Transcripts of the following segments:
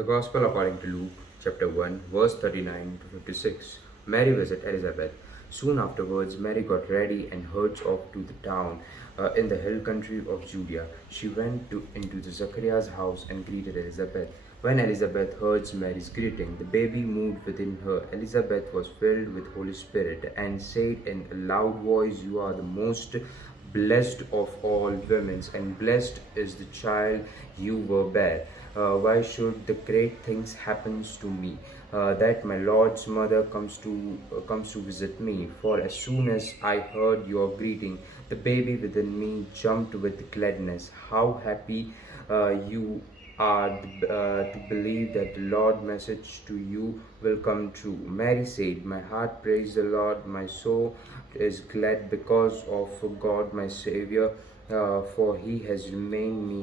The Gospel according to Luke, chapter 1, verse 39 to 56. Mary visited Elizabeth. Soon afterwards, Mary got ready and hurried off to the town in the hill country of Judea. She went into the Zachariah's house and greeted Elizabeth. When Elizabeth heard Mary's greeting, the baby moved within her. Elizabeth was filled with Holy Spirit and said in a loud voice, "You are the most blessed of all women, and blessed is the child you will bear. Why should the great things happen to me? That my Lord's mother comes to visit me. For as soon as I heard your greeting, the baby within me jumped with gladness. How happy you are to believe that the Lord's message to you will come true." Mary said, "My heart praise the Lord. My soul is glad because of God my Savior, for he has made me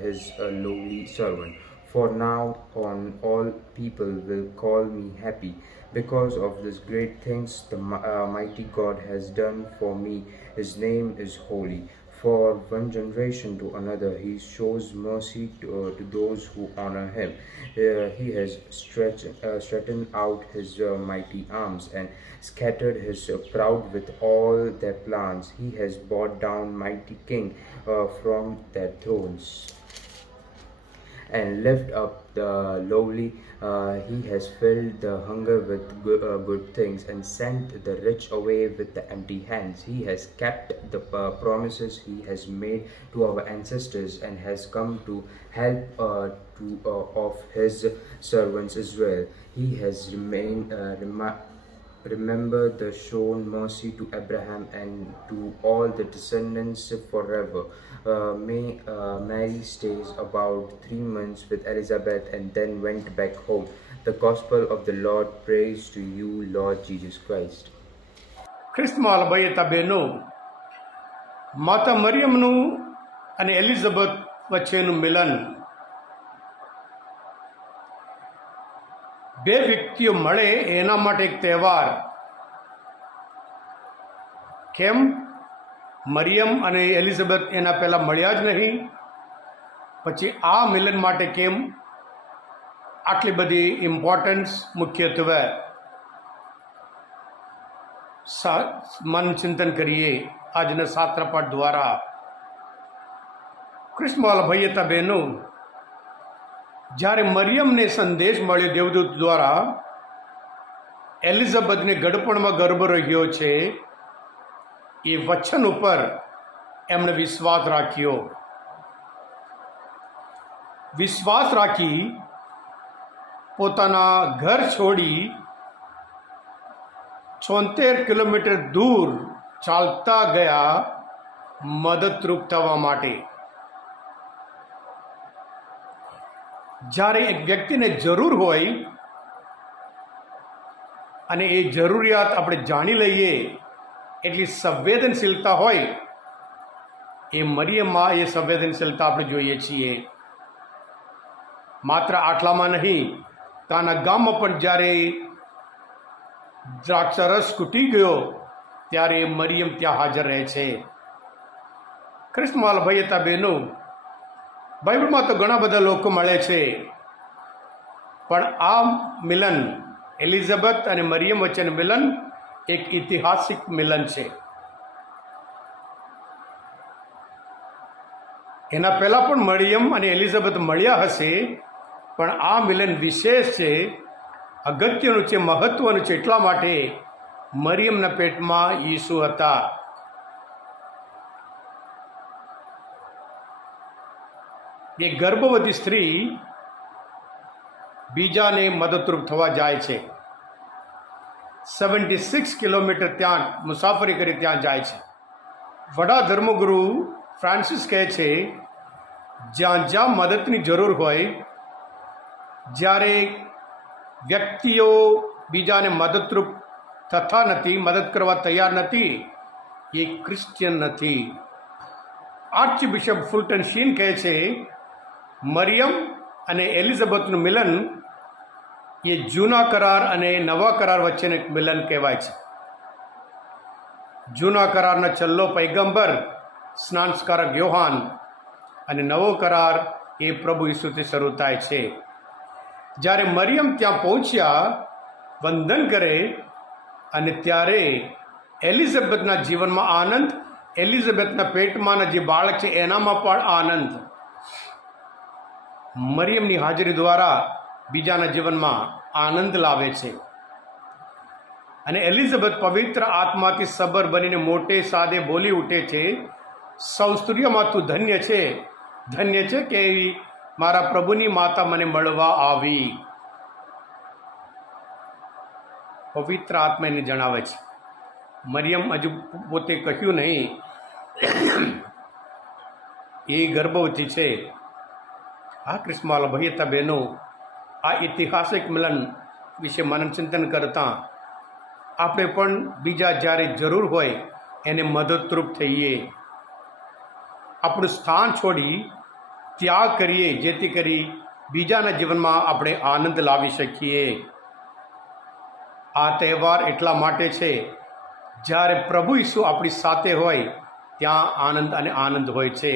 his lowly servant. For now on all people will call me happy, because of these great things the mighty God has done for me. His name is holy. For one generation to another, he shows mercy to those who honor him. He has straightened out his mighty arms and scattered his proud with all their plans. He has brought down mighty kings from their thrones and lift up the lowly. He has filled the hunger with good things and sent the rich away with the empty hands. He has kept the promises he has made to our ancestors and has come to help of his servants Israel. He has remembered the shown mercy to Abraham and to all the descendants forever." Mary stays about 3 months with Elizabeth and then went back home. The Gospel of the Lord. Praise to you, Lord Jesus Christ. ખ્રિસ્તમાં ભાઈ બહેનો, માતા મરિયમનું અને Elizabeth વચ્ચેનું મિલન, બે વ્યક્તિઓ મળે એના માટે એક તહેવાર. કેમ મરિયમ અને એલિઝાબેથ એના પહેલાં મળ્યા જ નહીં, પછી આ મિલન માટે કેમ આટલી બધી ઇમ્પોર્ટન્સ? મુખ્યત્વે મન ચિંતન કરીએ આજના શાસ્ત્રપાઠ દ્વારા. ખ્રિસ્તવાલા ભાઈ હતા બહેનો, જ્યારે મરિયમને સંદેશ મળ્યો દેવદૂત દ્વારા એલિઝાબેથને ગડપણમાં ગર્ભ રહ્યો છે, એ વચન ઉપર એમણે વિશ્વાસ રાખ્યો. વિશ્વાસ રાખી પોતાના ઘર છોડી 76 કિલોમીટર દૂર ચાલતા ગયા મદદરૂપ થવા માટે. જ્યારે એક વ્યક્તિને જરૂર હોય અને એ જરૂરિયાત આપણે જાણી લઈએ એટલી સંવેદનશીલતા હોય, એ મરિયમમાં એ સંવેદનશીલતા આપણે જોઈએ છીએ. માત્ર આટલામાં નહીં, કાના ગામમાં પણ જ્યારે દ્રાક્ષરસ ખૂટી ગયો ત્યારે મરિયમ ત્યાં હાજર રહે છે. ખ્રિસ્તવાલા ભાઈ હતા બહેનો, બાઇબલમાં તો ઘણા બધા લોકો મળે છે, પણ આ મિલન એલિઝાબેથ અને મરિયમ વચ્ચેનું મિલન એક ઐતિહાસિક મિલન છે. એના પહેલાં પણ મરિયમ અને એલિઝાબેથ મળ્યા હશે, પણ આ મિલન વિશેષ છે, અગત્યનું છે, મહત્વનું છે. એટલા માટે મરિયમના પેટમાં ઈસુ હતા. એ ગર્ભવતી સ્ત્રી બીજાને મદદરૂપ થવા જાય છે. 76 કિલોમીટર ત્યાં મુસાફરી કરી ત્યાં જાય છે. વડા ધર્મગુરુ ફ્રાન્સિસ કહે છે, જ્યાં જ્યાં મદદની જરૂર હોય, જ્યારે વ્યક્તિઓ બીજાને મદદરૂપ થતા નથી, મદદ કરવા તૈયાર નથી, એ ક્રિશ્ચિયન નથી. આર્ચ બિશપ ફુલટન શીન કહે છે, મરિયમ અને એલિઝાબેથનું મિલન એ જૂના કરાર અને નવા કરાર વચ્ચેનું એક મિલન કહેવાય છે. જૂના કરારના છેલ્લો પૈગંબર સ્નાનસ્કારક યોહાન અને નવો કરાર એ પ્રભુ ઈસુથી શરૂ થાય છે. જ્યારે મરિયમ ત્યાં પહોંચ્યા, વંદન કરે, અને ત્યારે એલિઝાબેથના જીવનમાં આનંદ, એલિઝાબેથના પેટમાંના જે બાળક છે એનામાં પણ આનંદ. મરિયમની હાજરી દ્વારા બીજાના જીવનમાં આનંદ લાવે છે. અને એલિઝાબેથ પવિત્ર આત્માથી સબર બનીને મોટે સાદે બોલી ઉઠે છે, સૌ સ્ત્રીઓમાં તું ધન્ય છે, ધન્ય છે કે મારા પ્રભુની માતા મને મળવા આવી. પવિત્ર આત્મા એને જણાવે છે. મરિયમ હજુ પોતે કહ્યું નહીં, એ ગર્ભવતી છે. આ ક્રિસ્માલ ભાઈ હતા બહેનો, આ ઐતિહાસિક મિલન વિશે મનન ચિંતન કરતાં આપણે પણ બીજા જ્યારે જરૂર હોય એને મદદરૂપ થઈએ, આપણું સ્થાન છોડી ત્યાગ કરીએ, જેથી કરી બીજાના જીવનમાં આપણે આનંદ લાવી શકીએ. આ તહેવાર એટલા માટે છે, જ્યારે પ્રભુ ઈસુ આપણી સાથે હોય ત્યાં આનંદ અને આનંદ હોય છે.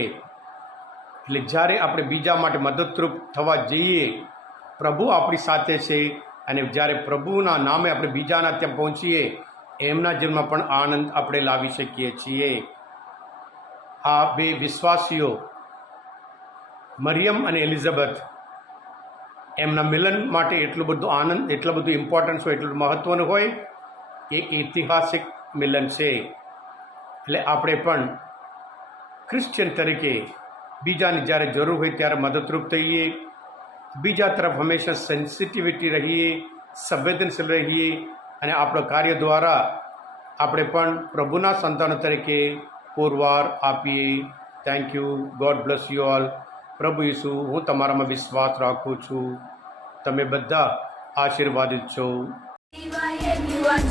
એટલે જ્યારે આપણે બીજા માટે મદદરૂપ થવા જઈએ, પ્રભુ આપણી સાથે છે. અને જ્યારે પ્રભુના નામે આપણે બીજાના ત્યાં પહોંચીએ, એમના જીવનમાં પણ આનંદ આપણે લાવી શકીએ છીએ. આ બે વિશ્વાસીઓ મરિયમ અને એલિઝાબેથ, એમના મિલન માટે એટલું બધું આનંદ, એટલું બધું ઇમ્પોર્ટન્સ હોય, એટલું મહત્ત્વનું હોય. એ ઐતિહાસિક મિલન છે. એટલે આપણે પણ ક્રિશ્ચિયન તરીકે બીજાની જ્યારે જરૂર હોય ત્યારે મદદરૂપ થઈએ, બીજા તરફ હંમેશા સેન્સિટિવિટી રહીએ, સંવેદનશીલ રહીએ, અને આપણા કાર્ય દ્વારા આપણે પણ પ્રભુના સંતાનો તરીકે પુરવાર આપીએ. Thank you. God bless you all. પ્રભુ ઈસુ, હું તમારામાં વિશ્વાસ રાખું છું. તમે બધા આશીર્વાદિત છો. Divine, you are